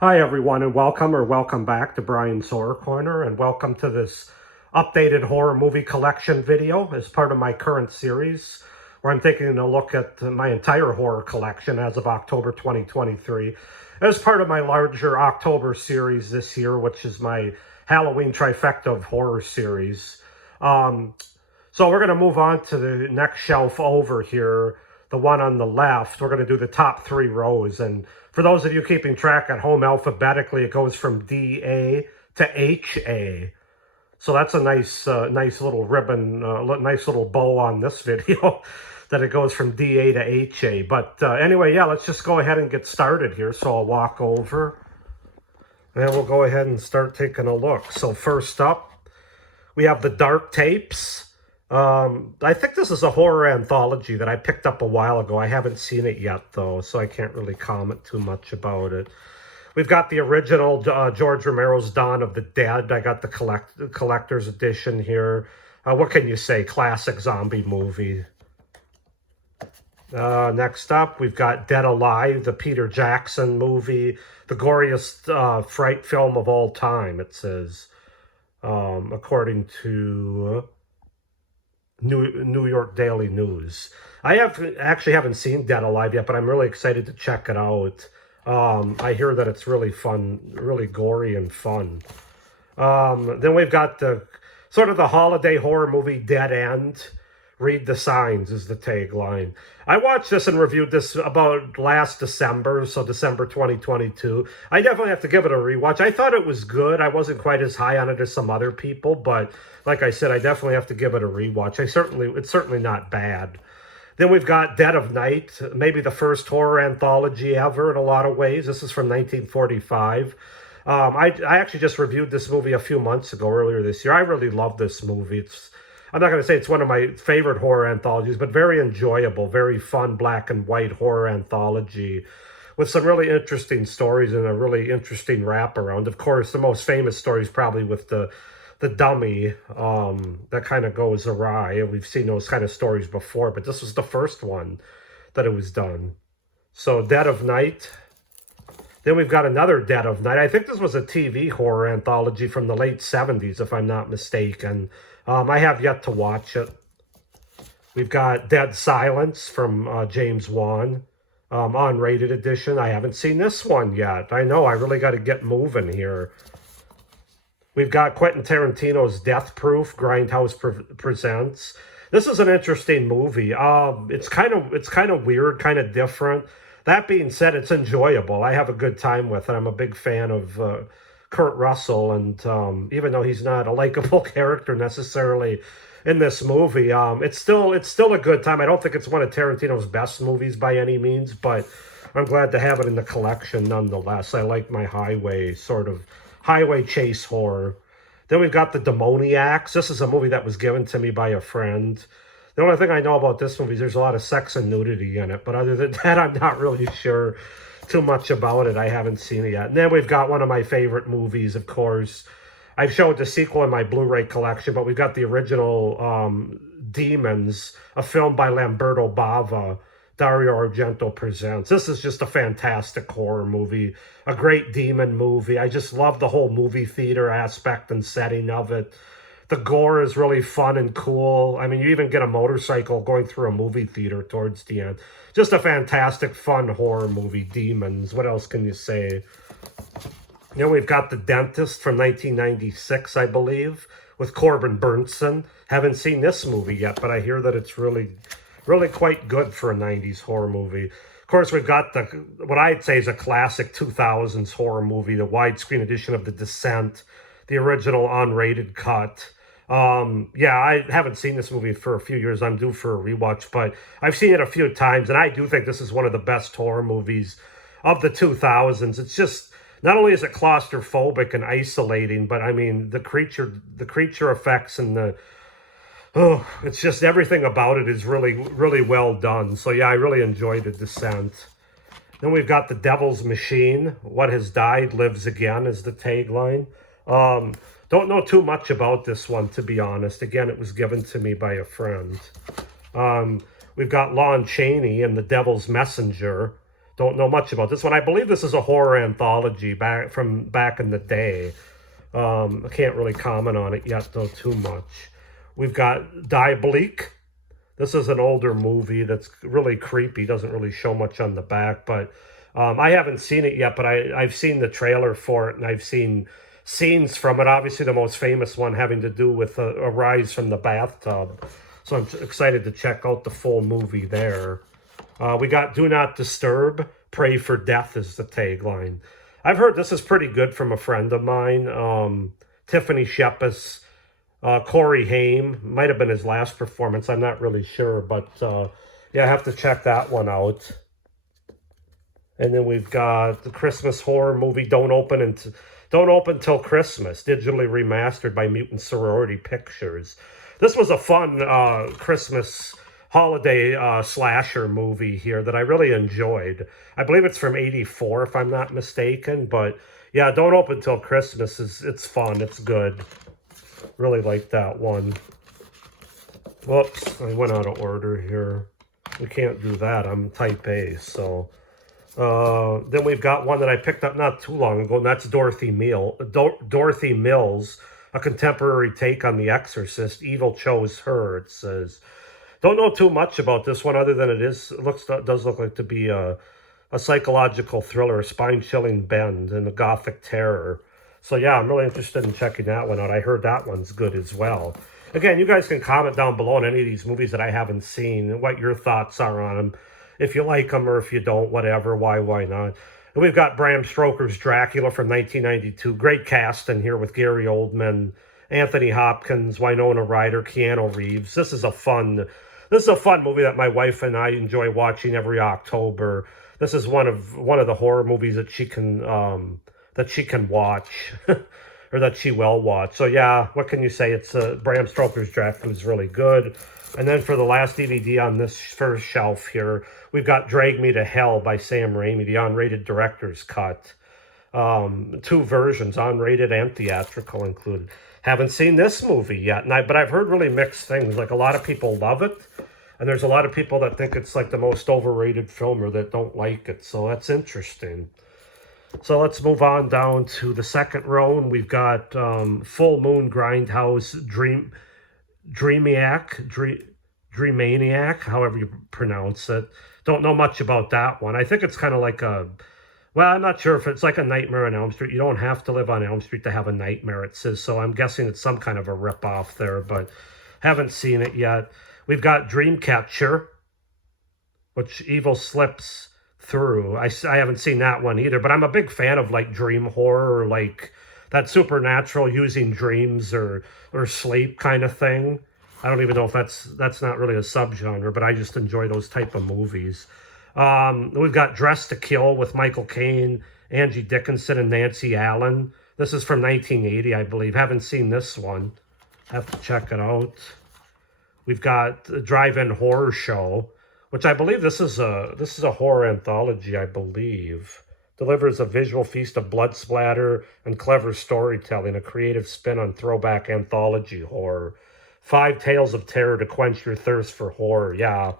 Hi, everyone, and welcome back to Brian's Horror Corner, and welcome to this updated horror movie collection video as part of my current series, where I'm taking a look at my entire horror collection as of October 2023, as part of my larger October series this year, which is my Halloween trifecta of horror series. So we're going to move on to the next shelf over here, the one on the left. We're going to do the top 3 rows. And for those of you keeping track at home alphabetically, it goes from DA to HA. So that's a nice little ribbon, nice little bow on this video that it goes from DA to HA. But anyway, yeah, let's just go ahead and get started here. So I'll walk over and we'll go ahead and start taking a look. So first up, we have the Dark Tapes. I think this is a horror anthology that I picked up a while ago. I haven't seen it yet, though, so I can't really comment too much about it. We've got the original George Romero's Dawn of the Dead. I got the collector's edition here. What can you say? Classic zombie movie. Next up, we've got Dead Alive, the Peter Jackson movie, the goriest fright film of all time, it says, according to New York Daily News. I actually haven't seen Dead Alive yet, but I'm really excited to check it out. I hear that it's really fun, really gory and fun. Then we've got the sort of the holiday horror movie Dead End. Read the signs is the tagline. I watched this and reviewed this about last December, so December 2022. I definitely have to give it a rewatch. I thought it was good. I wasn't quite as high on it as some other people, but like I said, I definitely have to give it a rewatch. It's certainly not bad. Then we've got Dead of Night, maybe the first horror anthology ever in a lot of ways. This is from 1945. I actually just reviewed this movie a few months ago, earlier this year. I really love this movie. I'm not going to say it's one of my favorite horror anthologies, but very enjoyable, very fun black and white horror anthology with some really interesting stories and a really interesting wraparound. Of course, the most famous story is probably with the dummy that kind of goes awry. We've seen those kind of stories before, but this was the first one that it was done. So Dead of Night. Then we've got another Dead of Night. I think this was a TV horror anthology from the late 70s, if I'm not mistaken. I have yet to watch it. We've got Dead Silence from James Wan, unrated edition. I haven't seen this one yet. I know, I really got to get moving here. We've got Quentin Tarantino's Death Proof, Grindhouse Presents. This is an interesting movie. It's kind of weird, kind of different. That being said, it's enjoyable. I have a good time with it. I'm a big fan of Kurt Russell, and even though he's not a likable character necessarily in this movie, it's still a good time. I don't think it's one of Tarantino's best movies by any means, but I'm glad to have it in the collection nonetheless. I like my highway chase horror. Then we've got The Demoniacs. This is a movie that was given to me by a friend. The only thing I know about this movie is there's a lot of sex and nudity in it, but other than that, I'm not really sure too much about it. I haven't seen it yet. And then we've got one of my favorite movies, of course. I've showed the sequel in my Blu-ray collection, but we've got the original Demons, a film by Lamberto Bava, Dario Argento Presents. This is just a fantastic horror movie, a great demon movie. I just love the whole movie theater aspect and setting of it. The gore is really fun and cool. I mean, you even get a motorcycle going through a movie theater towards the end. Just a fantastic, fun horror movie, Demons. What else can you say? Then we've got The Dentist from 1996, I believe, with Corbin Burnson. Haven't seen this movie yet, but I hear that it's really quite good for a 90s horror movie. Of course, we've got what I'd say is a classic 2000s horror movie, the widescreen edition of The Descent, the original unrated cut. Yeah, I haven't seen this movie for a few years. I'm due for a rewatch, but I've seen it a few times, and I do think this is one of the best horror movies of the 2000s. It's just, not only is it claustrophobic and isolating, but I mean, the creature effects and it's just everything about it is really well done. So yeah, I really enjoyed The Descent. Then we've got The Devil's Machine. What has died lives again is the tagline. Don't know too much about this one, to be honest. Again, it was given to me by a friend. We've got Lon Chaney and The Devil's Messenger. Don't know much about this one. I believe this is a horror anthology back in the day. I can't really comment on it yet, though, too much. We've got Die Bleak. This is an older movie that's really creepy. Doesn't really show much on the back, but I haven't seen it yet. But I've seen the trailer for it, and I've seen scenes from it. Obviously, the most famous one having to do with a rise from the bathtub. So I'm excited to check out the full movie there. We got Do Not Disturb, Pray for Death is the tagline. I've heard this is pretty good from a friend of mine, Tiffany Shepis, Corey Haim. Might have been his last performance. I'm not really sure, but yeah, I have to check that one out. And then we've got the Christmas horror movie Don't Open Till Christmas, digitally remastered by Mutant Sorority Pictures. This was a fun Christmas holiday slasher movie here that I really enjoyed. I believe it's from '84, if I'm not mistaken. But yeah, Don't Open Till Christmas it's fun. It's good. Really like that one. Whoops, I went out of order here. We can't do that. I'm type A, so. Then we've got one that I picked up not too long ago, and that's Dorothy Mills, a contemporary take on The Exorcist. Evil chose her, it says. Don't know too much about this one other than does look like to be a psychological thriller, a spine-chilling bend, and a gothic terror. So yeah, I'm really interested in checking that one out. I heard that one's good as well. Again, you guys can comment down below on any of these movies that I haven't seen and what your thoughts are on them. If you like them or if you don't, whatever, why not. And we've got Bram Stoker's Dracula from 1992. Great cast in here with Gary Oldman, Anthony Hopkins, Winona Ryder, Keanu Reeves. This is a fun movie that my wife and I enjoy watching every October. This is one of the horror movies that she can watch or that she will watch. So yeah, what can you say? It's Bram Stoker's Dracula is really good. And then for the last DVD on this first shelf here, we've got Drag Me to Hell by Sam Raimi, the unrated director's cut. 2 versions, unrated and theatrical included. Haven't seen this movie yet, but I've heard really mixed things. Like a lot of people love it, and there's a lot of people that think it's like the most overrated film or that don't like it. So that's interesting. So let's move on down to the second row, and we've got Full Moon Grindhouse Dreamaniac, however you pronounce it. Don't know much about that one. I think it's kind of like I'm not sure if it's like a Nightmare on Elm Street. You don't have to live on Elm Street to have a nightmare, it says. So I'm guessing it's some kind of a ripoff there, but haven't seen it yet. We've got Dreamcatcher, which Evil Slips Through. I haven't seen that one either, but I'm a big fan of like dream horror, or like that supernatural using dreams or sleep kind of thing. I don't even know if that's not really a subgenre, but I just enjoy those type of movies. We've got Dressed to Kill with Michael Caine, Angie Dickinson, and Nancy Allen. This is from 1980, I believe. Haven't seen this one. Have to check it out. We've got the Drive-In Horror Show, which I believe this is a horror anthology, I believe. Delivers a visual feast of blood splatter and clever storytelling, a creative spin on throwback anthology horror. 5 tales of terror to quench your thirst for horror. Yeah,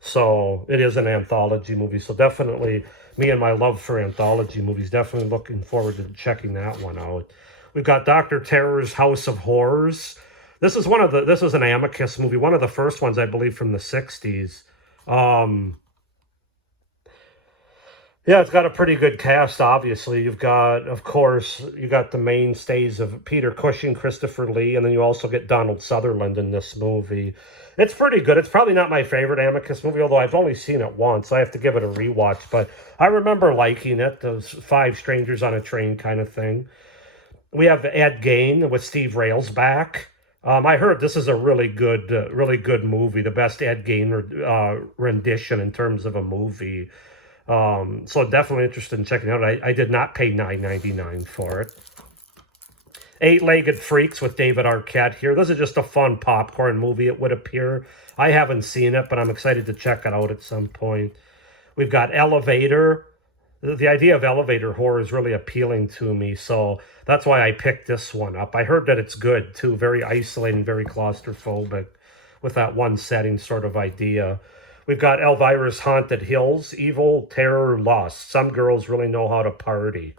so it is an anthology movie. So definitely, me and my love for anthology movies, definitely looking forward to checking that one out. We've got Dr. Terror's House of Horrors. This is an Amicus movie, one of the first ones, I believe, from the 60s. Yeah, it's got a pretty good cast, obviously. You've got, of course, you got the mainstays of Peter Cushing, Christopher Lee, and then you also get Donald Sutherland in this movie. It's pretty good. It's probably not my favorite Amicus movie, although I've only seen it once. So I have to give it a rewatch, but I remember liking it, those 5 strangers on a train kind of thing. We have Ed Gein with Steve Railsback. I heard this is a really good movie, the best Ed Gein rendition in terms of a movie. So definitely interested in checking it out. I did not pay $9.99 for it. Eight-Legged Freaks with David Arquette here. This is just a fun popcorn movie, it would appear. I haven't seen it, but I'm excited to check it out at some point. We've got Elevator. The idea of elevator horror is really appealing to me, so that's why I picked this one up. I heard that it's good, too. Very isolating, very claustrophobic with that one setting sort of idea. We've got Elvira's Haunted Hills, Evil, Terror, Lust. Some girls really know how to party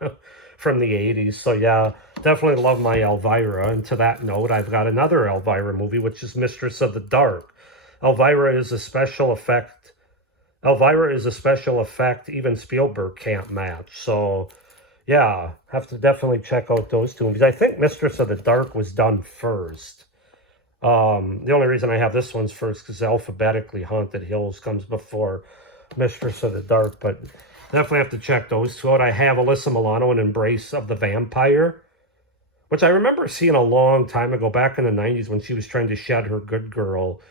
from the 80s. So yeah, definitely love my Elvira. And to that note, I've got another Elvira movie, which is Mistress of the Dark. Elvira is a special effect. Elvira is a special effect even Spielberg can't match. So yeah, have to definitely check out those two movies. I think Mistress of the Dark was done first. The only reason I have this one's first because alphabetically Haunted Hills comes before Mistress of the Dark, but definitely have to check those two out. I have Alyssa Milano and Embrace of the Vampire, which I remember seeing a long time ago, back in the 90s when she was trying to shed her good girl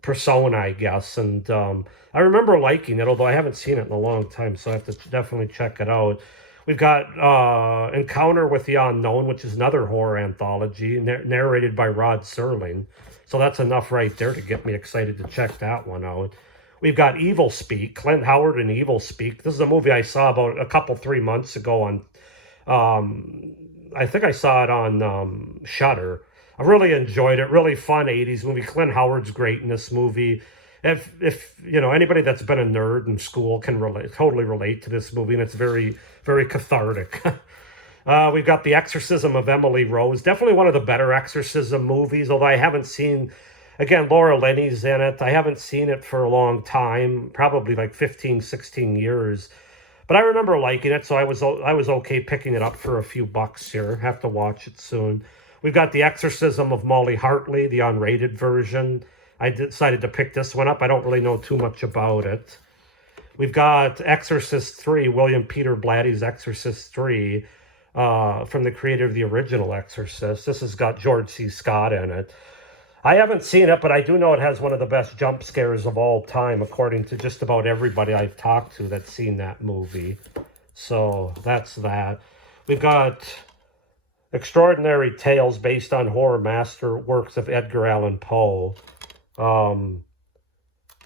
persona, I guess. And I remember liking it, although I haven't seen it in a long time, so I have to definitely check it out. We've got Encounter with the Unknown, which is another horror anthology, narrated by Rod Serling. So that's enough right there to get me excited to check that one out. We've got Evil Speak, Clint Howard and Evil Speak. This is a movie I saw about a couple, 3 months ago on, I think I saw it on Shudder. I really enjoyed it. Really fun 80s movie. Clint Howard's great in this movie. If you know, anybody that's been a nerd in school can totally relate to this movie, and it's very, very cathartic. We've got The Exorcism of Emily Rose. Definitely one of the better exorcism movies, although I haven't seen, again, Laura Linney's in it. I haven't seen it for a long time, probably like 15, 16 years. But I remember liking it, so I was okay picking it up for a few bucks here. Have to watch it soon. We've got The Exorcism of Molly Hartley, the unrated version. I decided to pick this one up. I don't really know too much about it. We've got Exorcist 3, William Peter Blatty's Exorcist 3, from the creator of the original Exorcist. This has got George C. Scott in it. I haven't seen it, but I do know it has one of the best jump scares of all time, according to just about everybody I've talked to that's seen that movie. So that's that. We've got Extraordinary Tales based on horror master works of Edgar Allan Poe.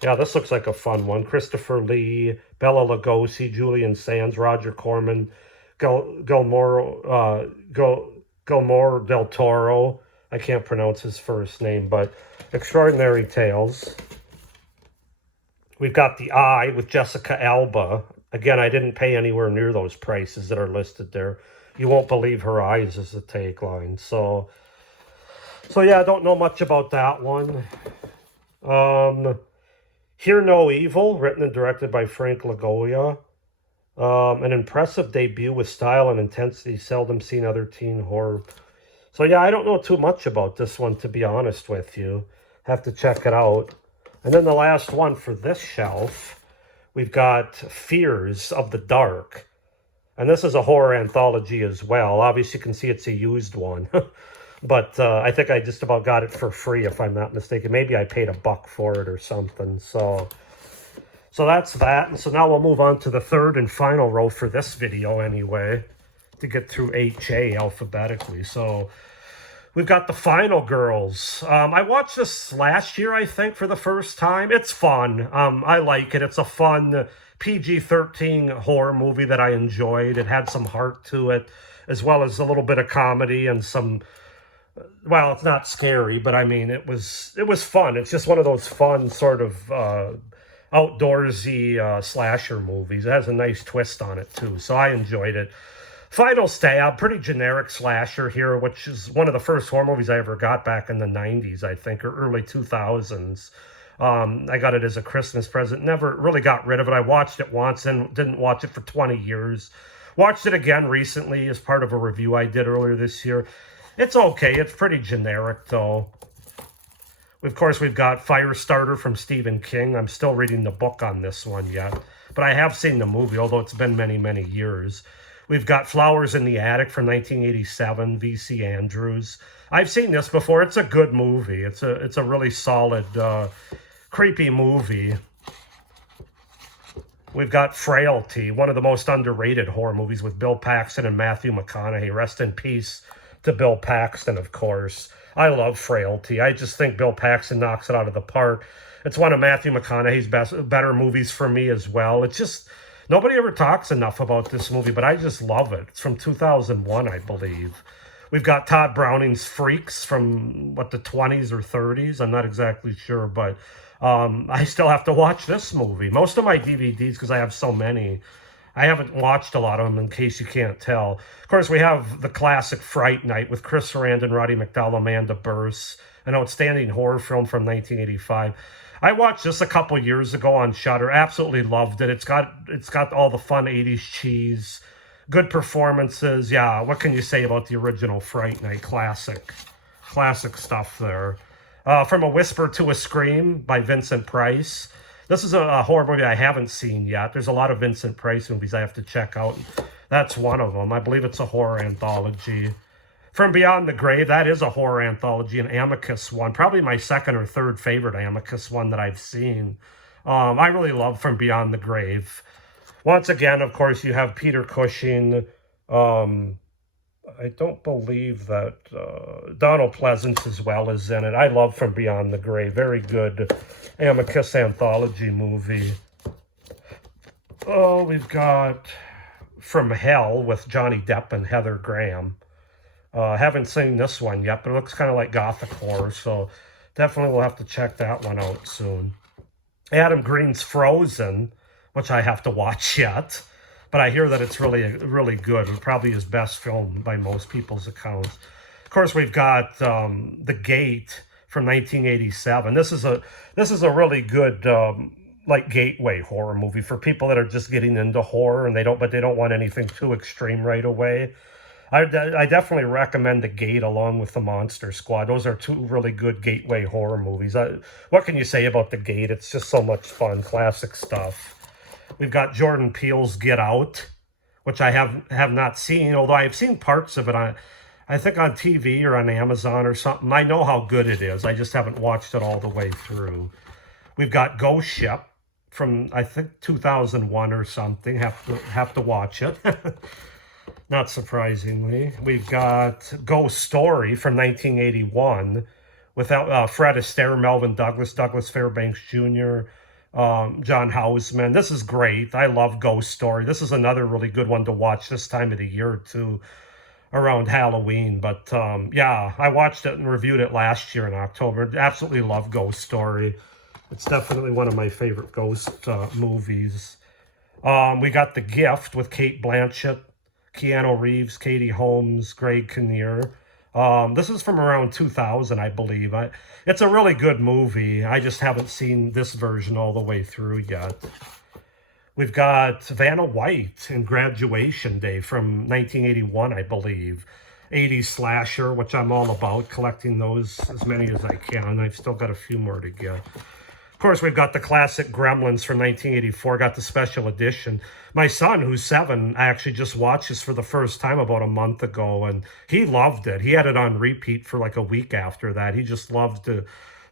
Yeah, this looks like a fun one. Christopher Lee, Bela Lugosi, Julian Sands, Roger Corman, Guillermo del Toro. I can't pronounce his first name, but Extraordinary Tales. We've got The Eye with Jessica Alba. Again, I didn't pay anywhere near those prices that are listed there. You won't believe her eyes is the tagline. So yeah, I don't know much about that one. Hear No Evil, written and directed by Frank Lagoya. An impressive debut with style and intensity seldom seen other teen horror. So yeah, I don't know too much about this one, to be honest with you. Have to check it out. And then the last one for this shelf, we've got Fears of the Dark. And this is a horror anthology as well. Obviously, you can see it's a used one. But I think I just about got it for free, if I'm not mistaken. Maybe I paid $1 for it or something. So that's that. And so now we'll move on to the third and final row for this video anyway, to get through HA alphabetically. So we've got The Final Girls. I watched this last year, I think, for the first time. It's fun. I like it. It's a fun PG-13 horror movie that I enjoyed. It had some heart to it, as well as a little bit of comedy and some... Well, it's not scary, but I mean, it was fun. It's just one of those fun sort of outdoorsy slasher movies. It has a nice twist on it, too, so I enjoyed it. Final Stab, pretty generic slasher here, which is one of the first horror movies I ever got back in the 90s, I think, or early 2000s. I got it as a Christmas present. Never really got rid of it. I watched it once and didn't watch it for 20 years. Watched it again recently as part of a review I did earlier this year. It's okay. It's pretty generic, though. Of course, we've got Firestarter from Stephen King. I'm still reading the book on this one yet, but I have seen the movie, although it's been many, many years. We've got Flowers in the Attic from 1987, V.C. Andrews. I've seen this before. It's a good movie. It's a really solid, creepy movie. We've got Frailty, one of the most underrated horror movies with Bill Paxton and Matthew McConaughey. Rest in peace to Bill Paxton, of course. I love Frailty. I just think Bill Paxton knocks it out of the park. It's one of Matthew McConaughey's better movies for me as well. It's just, nobody ever talks enough about this movie, but I just love it. It's from 2001, I believe. We've got Todd Browning's Freaks from, the 20s or 30s? I'm not exactly sure, but I still have to watch this movie. Most of my DVDs, because I have so many, I haven't watched a lot of them, in case you can't tell. Of course, we have the classic Fright Night with Chris Sarandon, Roddy McDowall, Amanda Bearse, an outstanding horror film from 1985. I watched this a couple years ago on Shudder. Absolutely loved it. It's got all the fun 80s cheese, good performances. Yeah, what can you say about the original Fright Night? Classic stuff there. From a Whisper to a Scream by Vincent Price. This is a horror movie I haven't seen yet. There's a lot of Vincent Price movies I have to check out. That's one of them. I believe it's a horror anthology. From Beyond the Grave, that is a horror anthology, an Amicus one. Probably my second or third favorite Amicus one that I've seen. I really love From Beyond the Grave. Once again, of course, you have Peter Cushing. I don't believe that Donald Pleasance as well is in it. I love From Beyond the Grave. Very good Amicus anthology movie. Oh, we've got From Hell with Johnny Depp and Heather Graham. Haven't seen this one yet, but it looks kind of like gothic horror, so definitely we'll have to check that one out soon. Adam Green's Frozen, which I have to watch yet. But I hear that it's really good. Probably his best film by most people's accounts. Of course, we've got The Gate from 1987. This is a really good like gateway horror movie for people that are just getting into horror and they don't want anything too extreme right away. I definitely recommend The Gate along with The Monster Squad. Those are two really good gateway horror movies. What can you say about The Gate? It's just so much fun, classic stuff. We've got Jordan Peele's Get Out, which I have not seen, although I've seen parts of it I think on TV or on Amazon or something. I know how good it is. I just haven't watched it all the way through. We've got Ghost Ship from, I think, 2001 or something. Have to watch it. Not surprisingly. We've got Ghost Story from 1981 with Fred Astaire, Melvin Douglas, Douglas Fairbanks Jr., John Houseman. This is great. I love Ghost Story. This is another really good one to watch this time of the year too, around Halloween. But yeah, I watched it and reviewed it last year in October. Absolutely love Ghost Story. It's definitely one of my favorite ghost movies. We got The Gift with Cate Blanchett, Keanu Reeves, Katie Holmes, Greg Kinnear. This is from around 2000, I believe. It's a really good movie. I just haven't seen this version all the way through yet. We've got Vanna White in Graduation Day from 1981, I believe. 80s slasher, which I'm all about, collecting those as many as I can. I've still got a few more to get. Of course, we've got the classic Gremlins from 1984, got the special edition. My son, who's 7, I actually just watched this for the first time about a month ago, and he loved it. He had it on repeat for like a week after that. He just loved the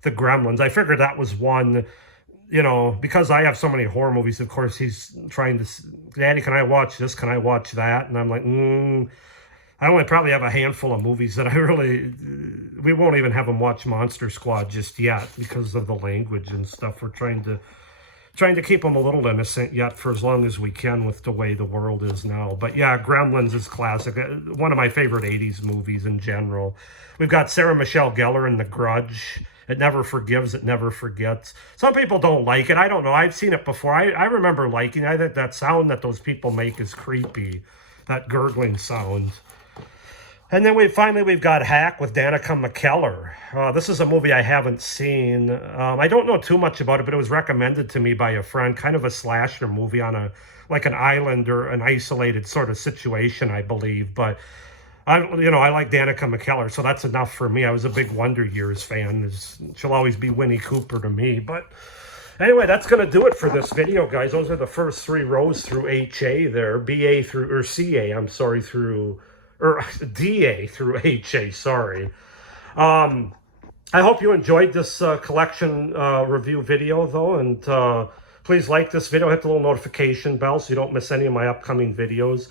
Gremlins. I figured that was one, because I have so many horror movies, of course, he's trying to, Daddy, can I watch this? Can I watch that? And I'm like, I only probably have a handful of movies that we won't even have him watch Monster Squad just yet because of the language and stuff. We're trying to keep him a little innocent yet for as long as we can with the way the world is now. But yeah, Gremlins is classic. One of my favorite 80s movies in general. We've got Sarah Michelle Gellar in The Grudge. It never forgives, it never forgets. Some people don't like it. I don't know. I've seen it before. I remember liking it. I think that sound that those people make is creepy. That gurgling sound. And then we've got Hack with Danica McKellar. This is a movie I haven't seen. I don't know too much about it, but it was recommended to me by a friend. Kind of a slasher movie on an island or an isolated sort of situation, I believe. But I like Danica McKellar, so that's enough for me. I was a big Wonder Years fan. She'll always be Winnie Cooper to me. But anyway, that's going to do it for this video, guys. Those are the first 3 rows through HA there. BA through, or CA, I'm sorry, through, or DA through HA, sorry. I hope you enjoyed this collection review video, though, and please like this video, hit the little notification bell so you don't miss any of my upcoming videos.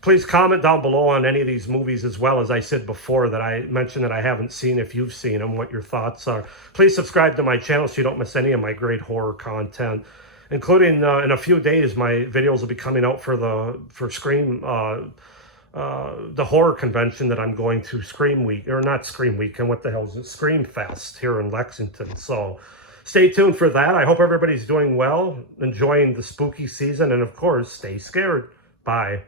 Please comment down below on any of these movies as well, as I said before, that I mentioned that I haven't seen, if you've seen them, what your thoughts are. Please subscribe to my channel so you don't miss any of my great horror content, including in a few days my videos will be coming out for Scream, the horror convention that I'm going to, Scream Week, or not Scream Week, and what the hell is it, Scream Fest here in Lexington. So stay tuned for that. I hope everybody's doing well, enjoying the spooky season, and of course, stay scared. Bye.